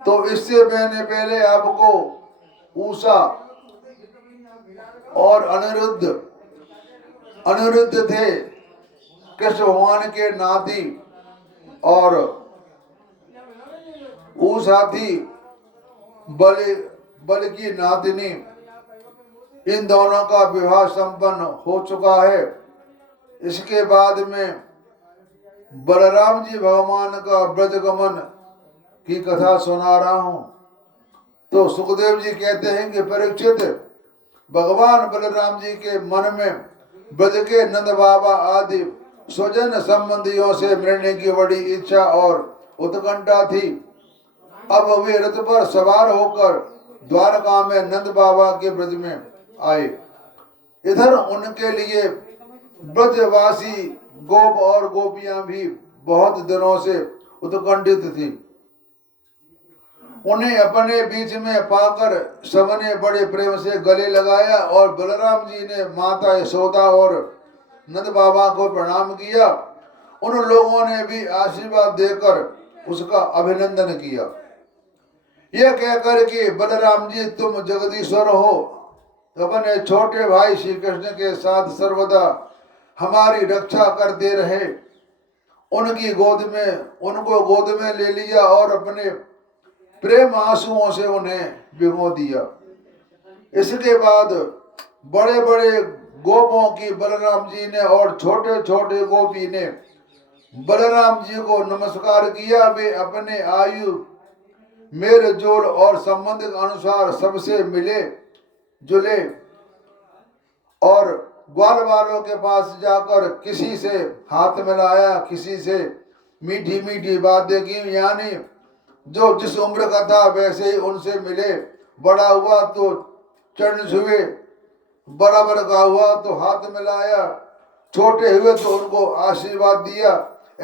तो इससे मैंने पहले आपको उषा और अनिरुद्ध थे, कृष्ण भगवान के नाती, और उषा थी बल की नातिनी। इन दोनों का विवाह संपन्न हो चुका है। इसके बाद में बलराम जी भगवान का ब्रजगमन की कथा सुना रहा हूं। तो सुखदेव जी कहते हैं कि परीक्षित, भगवान बलराम जी के मन में ब्रज के नंद बाबा आदि स्वजन संबंधियों से मिलने की बड़ी इच्छा और उत्कंठा थी। अब वे रथ पर सवार होकर द्वारका में नंद बाबा के ब्रज में आए। इधर उनके लिए ब्रजवासी गोप और गोपियां भी बहुत दिनों से उत्कंठित थी। उन्हें अपने बीच में पाकर सबने बड़े प्रेम से गले लगाया और बलराम जी ने माता यशोदा और नंद बाबा को प्रणाम किया। उन लोगों ने भी आशीर्वाद देकर उसका अभिनंदन किया। यह कहकर कि बलराम जी तुम जगदीश्वर हो, अपने छोटे भाई श्री कृष्ण के साथ सर्वदा हमारी रक्षा करते रहे। उनको गोद में ले लिया और अपने प्रेम आंसुओं से उन्हें भिगो दिया। इसके बाद बड़े बड़े गोपों की बलराम जी ने और छोटे छोटे गोपी ने बलराम जी को नमस्कार किया। वे अपने आयु मेल जोल और संबंध के अनुसार सबसे मिले जुले और ग्वाल वालों के पास जाकर किसी से हाथ मिलाया, किसी से मीठी मीठी बातें की, यानी जो जिस उम्र का था वैसे ही उनसे मिले। बड़ा हुआ तो चरण छुए, बराबर का हुआ तो हाथ मिलाया, छोटे हुए तो उनको आशीर्वाद दिया।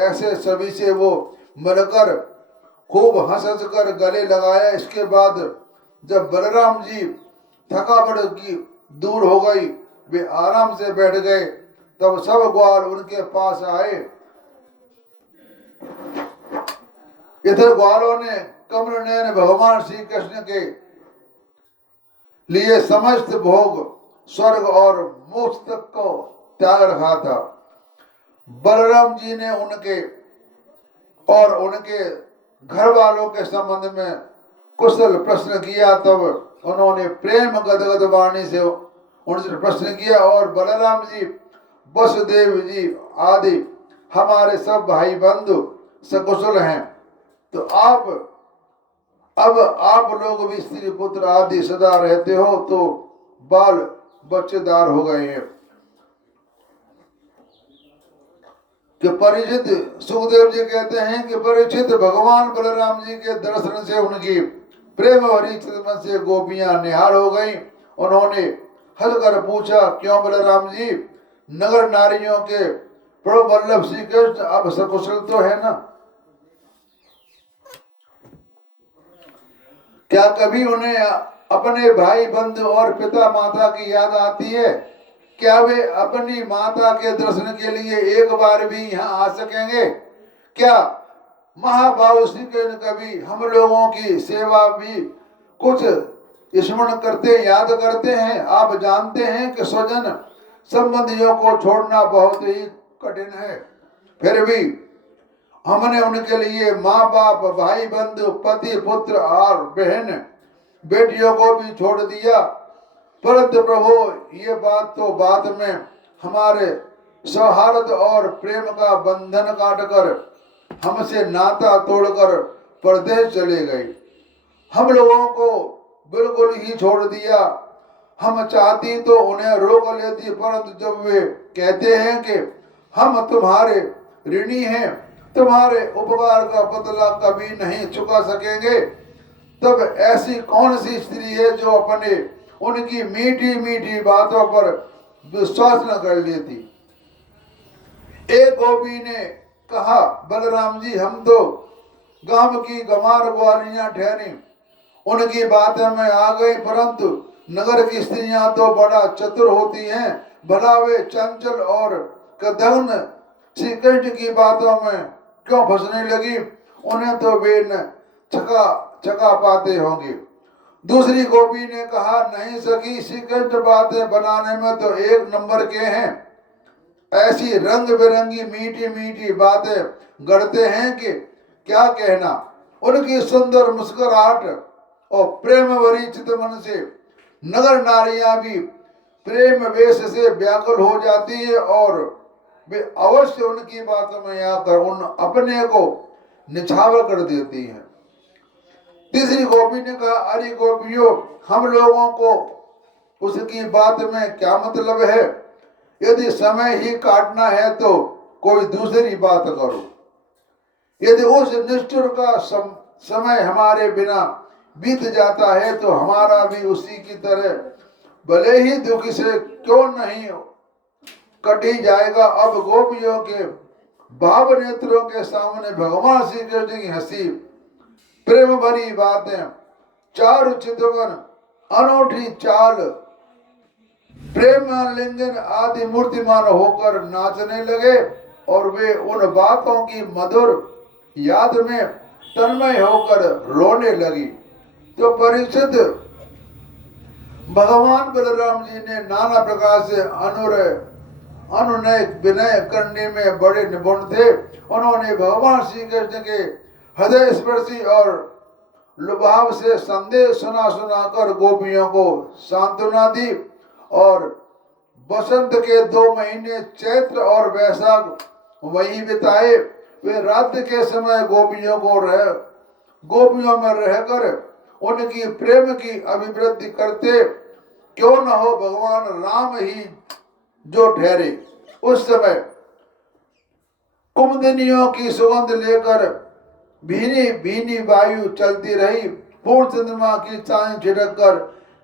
ऐसे सभी से वो मिलकर खूब हंस हंस कर गले लगाया। इसके बाद जब बलराम जी थकावट की दूर हो गई, वे आराम से बैठ गए, तब सब ग्वाल उनके पास आए। इधर ग्वालों ने कमल नयन भगवान श्री कृष्ण के लिए समस्त भोग स्वर्ग और मोक्ष तक को त्याग रखा था। बलराम जी ने उनके और उनके घर वालों के संबंध में कुशल प्रश्न किया। तब उन्होंने प्रेम गदगद वाणी से उनसे प्रश्न किया, और बलराम जी, वसुदेव जी आदि हमारे सब भाई बंधु सकुशल हैं, तो अब आप लोग भी स्त्री पुत्र आदि सदा रहते हो, तो बाल बच्चेदार हो गए हैं। कि परीक्षित, सुखदेव जी कहते हैं कि परीक्षित, भगवान बलराम जी के दर्शन से उनकी प्रेम भरी मन से गोपियां निहाल हो गईं। उन्होंने हंसकर पूछा, क्यों बलराम जी, नगर नारियों के प्रभु वल्लभ श्री कृष्ण अब सकुशल तो है ना? क्या कभी उन्हें अपने भाई बंधु और पिता माता की याद आती है? क्या वे अपनी माता के दर्शन के लिए एक बार भी यहाँ आ सकेंगे? क्या महाभाव श्री कृष्ण कभी हम लोगों की सेवा भी कुछ स्मरण करते, याद करते हैं? आप जानते हैं कि स्वजन संबंधियों को छोड़ना बहुत ही कठिन है, फिर भी हमने उनके लिए माँ बाप, भाई बंधु, पति पुत्र और बहन बेटियों को भी छोड़ दिया। परंतु प्रभु, ये बात तो बाद में हमारे सौहार्द और प्रेम का बंधन काटकर हमसे नाता तोड़कर परदेश चले गए। हम लोगों को बिल्कुल ही छोड़ दिया। हम चाहती तो उन्हें रोक लेती, परंतु जब वे कहते हैं कि हम तुम्हारे ऋणी हैं, तुम्हारे उपकार का बदला कभी नहीं चुका सकेंगे, तब ऐसी कौन सी स्त्री है जो अपने उनकी मीठी मीठी बातों पर विश्वास न कर लेती? एक गोपी ने कहा, बलराम जी, हम तो गांव की गमार ग्वालियां ठहरी, उनकी बातें में आ गई, परंतु नगर की स्त्रियां तो बड़ा चतुर होती हैं, भला वे चंचल और कदन श्री कृष्ण की बातों में क्यों फंसने लगी? उन्हें तो वे न चका चका पाते होंगे। दूसरी गोपी ने कहा, नहीं सखी, श्री कृष्ण बातें बनाने में तो एक नंबर के हैं। ऐसी रंग बिरंगी मीठी मीठी बातें गढ़ते हैं कि क्या कहना। उनकी सुंदर मुस्कुराहट और प्रेम भरी चितमन से नगर नारियां भी प्रेम वेश से व्याकुल हो जाती है और वे अवश्य उनकी बातों में आकर उन अपने को निछावर कर देती हैं। तीसरी गोपी ने कहा, अरे गोपियों, हम लोगों को उसकी बात में क्या मतलब है। यदि समय ही काटना है तो कोई दूसरी बात करो। यदि उस निष्ठुर का समय हमारे बिना बीत जाता है तो हमारा भी उसी की तरह भले ही दुख से क्यों नहीं कट ही जाएगा। अब गोपियों के भाव नेत्रों के सामने भगवान श्री कृष्ण की हंसी, प्रेम भरी बातें, चारु चितवन, अनूठी चाल, प्रेम लिंगन आदि मूर्तिमान होकर नाचने लगे और वे उन बातों की मधुर याद में तन्मय होकर रोने लगी। तो परीक्षित, भगवान बलराम जी ने नाना प्रकार से अनुनय विनय करने में बड़े निपुण थे। उन्होंने भगवान श्री कृष्ण के हृदय स्पर्शी और लुभाव से संदेश सुना सुनाकर गोपियों को सांत्वना दी और बसंत के 2 महीने चैत्र और वैशाख वहीं बिताए। वे रात्रि के समय गोपियों में रहकर उनकी प्रेम की अभिवृद्धि करते। क्यों न हो भगवान राम ही जो ठहरे। उस समय कुमुदिनियों की सुगंध लेकर भीनी भीनी वायु चलती रही। पूर्ण चंद्रमा की चांद छिड़क कर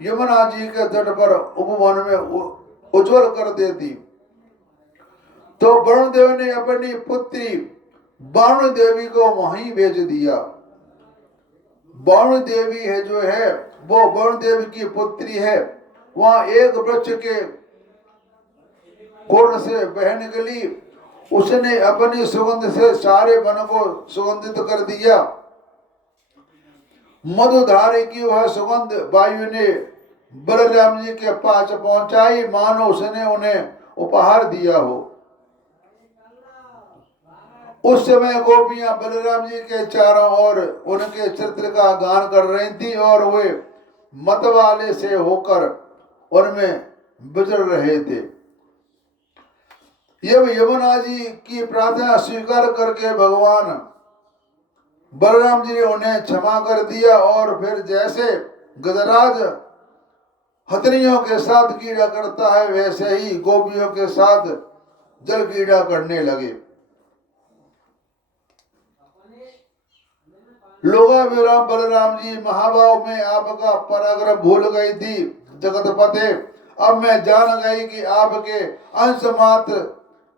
यमुना जी के तट पर उपवन में उज्जवल कर देती। तो वरुण देव ने अपनी पुत्री बाणु देवी को वहीं भेज दिया। बाणु देवी है जो है वो वरुण देव की पुत्री है। वहां एक वृक्ष के कोण से बह निकली। उसने अपनी सुगंध से सारे वन को सुगंधित कर दिया। मधुधारे की वह सुगंध वायु ने बलराम जी के पास पहुंचाई, मानो उसने उन्हें उपहार दिया हो। उस समय गोपियां बलराम जी के चारों ओर उनके चरित्र का गान कर रही थी और वे मतवाले से होकर उनमें विचर रहे थे। जब यमुना जी की प्रार्थना स्वीकार करके भगवान बलराम जी ने उन्हें क्षमा कर दिया और फिर जैसे गजराज हथनियों के साथ कीड़ा करता है वैसे ही गोपियों के साथ जल कीड़ा करने लगे। लोगा विराम बलराम जी, महाभाव में आपका पराक्रम भूल गई थी जगतपते। अब मैं जान गई कि आपके अंश मात्र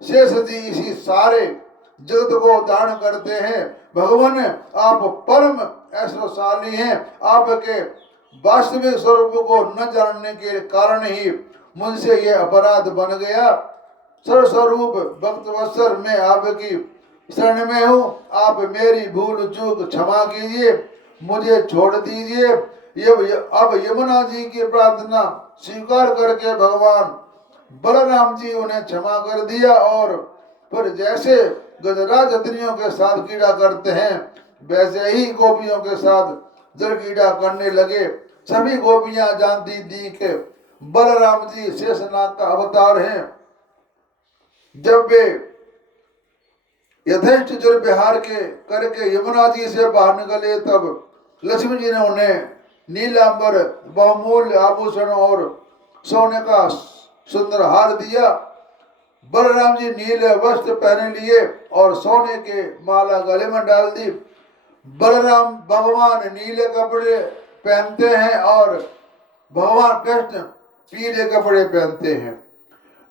शेष जी इसी सारे जगत को धारण करते हैं। भगवान, आप परम ऐश्वर्यशाली हैं। आपके वास्तविक स्वरूप को न जानने के कारण ही मुझसे ये अपराध बन गया। सर्वस्वरूप भक्त वत्सल मैं आपकी शरण में हूँ। आप मेरी भूल चूक क्षमा कीजिए, मुझे छोड़ दीजिए। अब यमुना जी की प्रार्थना स्वीकार करके भगवान बलराम जी उन्हें क्षमा कर दिया और फिर जैसे गजराज हथनियों के साथ कीड़ा करते हैं वैसे ही गोपियों के साथ जल कीड़ा करने लगे। सभी गोपियां जानती थी कि बलराम जी शेषनाग का अवतार हैं। जब वे यथेष्ट जल विहार करके यमुना जी से बाहर निकले तब लक्ष्मी जी ने उन्हें नीलांबर बहुमूल्य आभूषण और सोने का सुंदर हार दिया। बलराम जी नीले वस्त्र पहने लिए और सोने के माला गले में डाल दी। बलराम भगवान नीले कपड़े पहनते हैं और भगवान कृष्ण पीले कपड़े पहनते हैं।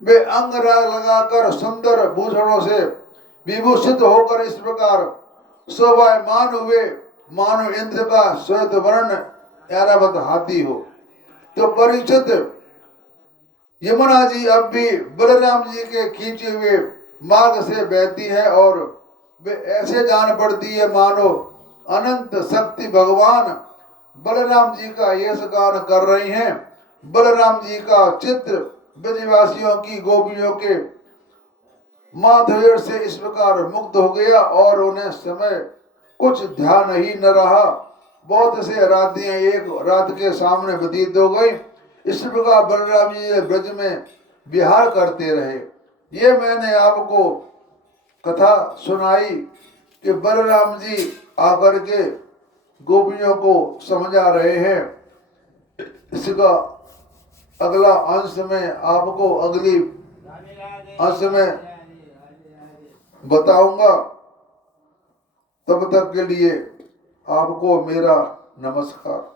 वे अंग लगाकर सुंदर भूषणों से विभूषित होकर इस प्रकार शोभायमान हुए मानो इंद्र का श्वेत वर्ण ऐरावत हाथी हो। तो परीक्षित, यमुना जी अब भी बलराम जी के खींचे हुए मार्ग से बहती है और वे ऐसे जान पड़ती है मानो अनंत शक्ति भगवान बलराम जी का यश गान कर रही हैं। बलराम जी का चित्र ब्रजवासियों की गोपियों के माधुर्य से इस प्रकार मुग्ध हो गया और उन्हें समय कुछ ध्यान ही न रहा। बहुत से रातें एक रात के सामने व्यतीत हो गई। इस प्रकार बलराम जी ब्रज में विहार करते रहे। ये मैंने आपको कथा सुनाई कि बलराम जी आकर के गोपियों को समझा रहे हैं। इसका अगला अंश में आपको अगली अंश में बताऊंगा। तब तक के लिए आपको मेरा नमस्कार।